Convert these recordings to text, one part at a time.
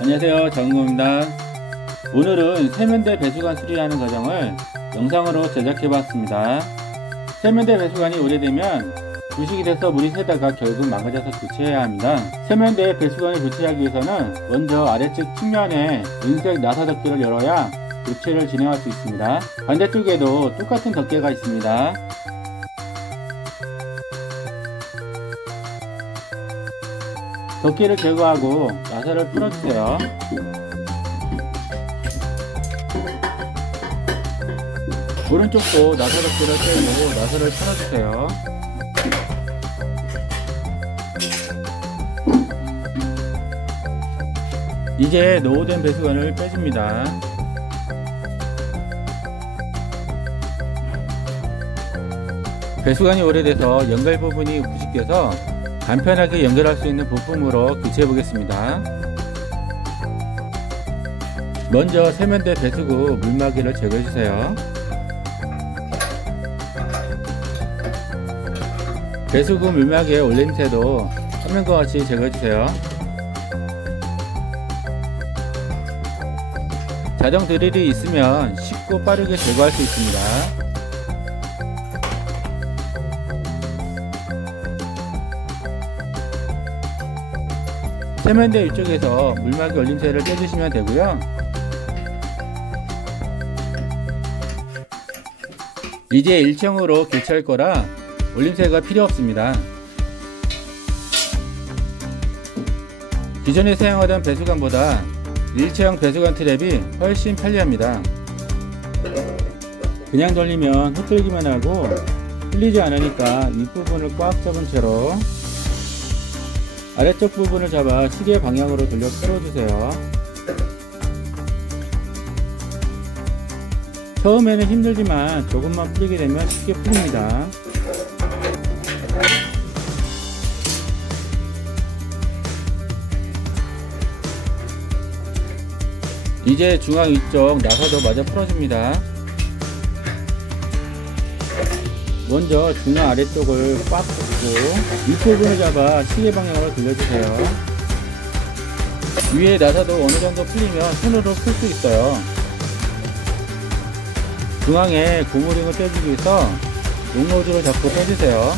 안녕하세요, 정은구입니다. 오늘은 세면대 배수관 수리하는 과정을 영상으로 제작해봤습니다. 세면대 배수관이 오래되면 부식이 돼서 물이 새다가 결국 망가져서 교체해야 합니다. 세면대 배수관을 교체하기 위해서는 먼저 아래측 측면에 은색 나사 덮개를 열어야 교체를 진행할 수 있습니다. 반대쪽에도 똑같은 덮개가 있습니다. 덮개를 제거하고 나사를 풀어주세요. 오른쪽도 나사 덮개를 떼고 나사를 풀어주세요. 이제 노후된 배수관을 빼줍니다. 배수관이 오래돼서 연결 부분이 부식돼서 간편하게 연결할 수 있는 부품으로 교체해 보겠습니다. 먼저 세면대 배수구 물막이를 제거해 주세요. 배수구 물막의 올림새도 화면과 같이 제거해 주세요. 자동 드릴이 있으면 쉽고 빠르게 제거할 수 있습니다. 세면대 위쪽에서 물막이 올림새를 떼주시면 되고요. 이제 일체형으로 교체할 거라 올림새가 필요 없습니다. 기존에 사용하던 배수관보다 일체형 배수관 트랩이 훨씬 편리합니다. 그냥 돌리면 흩돌기만 하고 풀리지 않으니까 윗부분을 꽉 잡은 채로 아래쪽 부분을 잡아 시계 방향으로 돌려 풀어주세요. 처음에는 힘들지만 조금만 풀리게 되면 쉽게 풀립니다. 이제 중앙 위쪽 나사도 마저 풀어줍니다. 먼저 중앙 아래쪽을 꽉 잡고 윗부분을 잡아 시계 방향으로 돌려주세요. 위에 나사도 어느정도 풀리면 손으로 풀 수 있어요. 중앙에 고무링을 빼주기 위해서 용노즐을 잡고 빼주세요.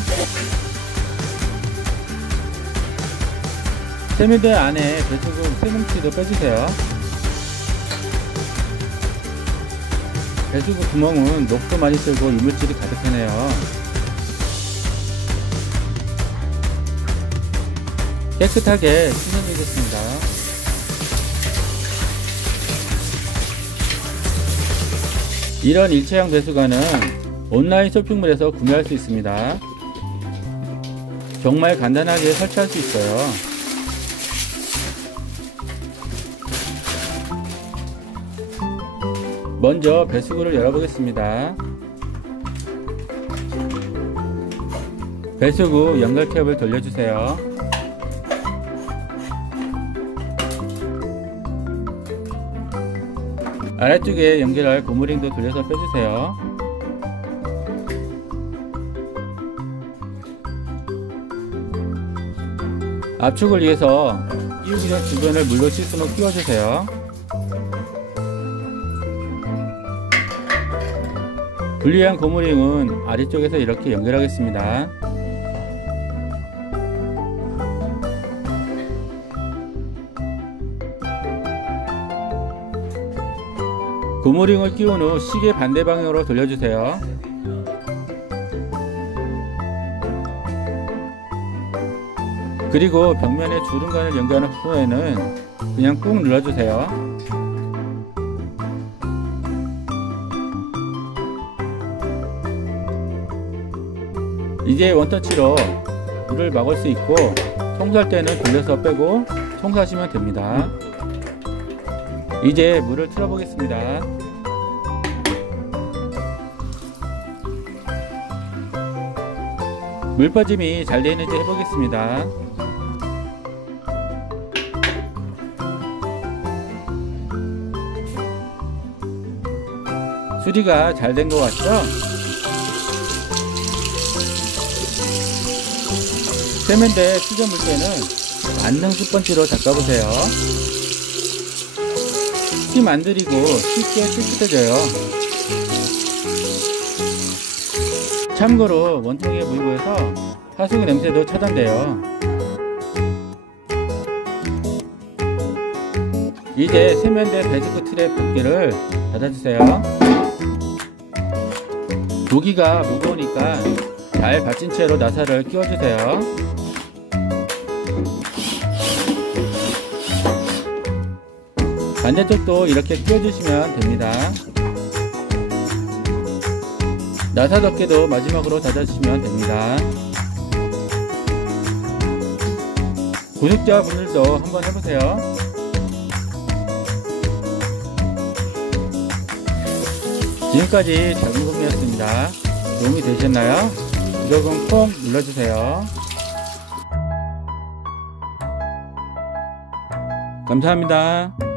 세면대 안에 배수구 세뭉치도 빼주세요. 배수구 구멍은 녹도 많이 쓰고 이물질이 가득하네요. 깨끗하게 씻어주겠습니다. 이런 일체형 배수관은 온라인 쇼핑몰에서 구매할 수 있습니다. 정말 간단하게 설치할 수 있어요. 먼저 배수구를 열어보겠습니다. 배수구 연결 캡을 돌려주세요. 아래쪽에 연결할 고무링도 돌려서 빼주세요. 압축을 위해서 끼우기 전 주변을 물로 씻은 후 끼워주세요. 분리한 고무링은 아래쪽에서 이렇게 연결하겠습니다. 고무링을 끼운 후 시계 반대 방향으로 돌려주세요. 그리고 벽면에 주름관을 연결한 후에는 그냥 꾹 눌러주세요. 이제 원터치로 물을 막을 수 있고 청소할 때는 돌려서 빼고 청소하시면 됩니다. 이제 물을 틀어 보겠습니다. 물 빠짐이 잘 되는지 해보겠습니다. 수리가 잘 된 것 같죠? 세면대 수저 물때는 만능 스펀지로 닦아보세요. 힘 안 들이고 쉽게 깨끗해져요. 참고로 원통에 물고 해서 하수구 냄새도 차단돼요. 이제 세면대 배수구 트랩 덮개를 닫아주세요. 모기가 무거우니까 잘 받친 채로 나사를 끼워주세요. 반대쪽도 이렇게 끼워주시면 됩니다. 나사 덮개도 마지막으로 닫아주시면 됩니다. 구독자분들도 한번 해보세요. 지금까지 작은곰이었습니다. 도움이 되셨나요? 구독은 꼭 눌러주세요. 감사합니다.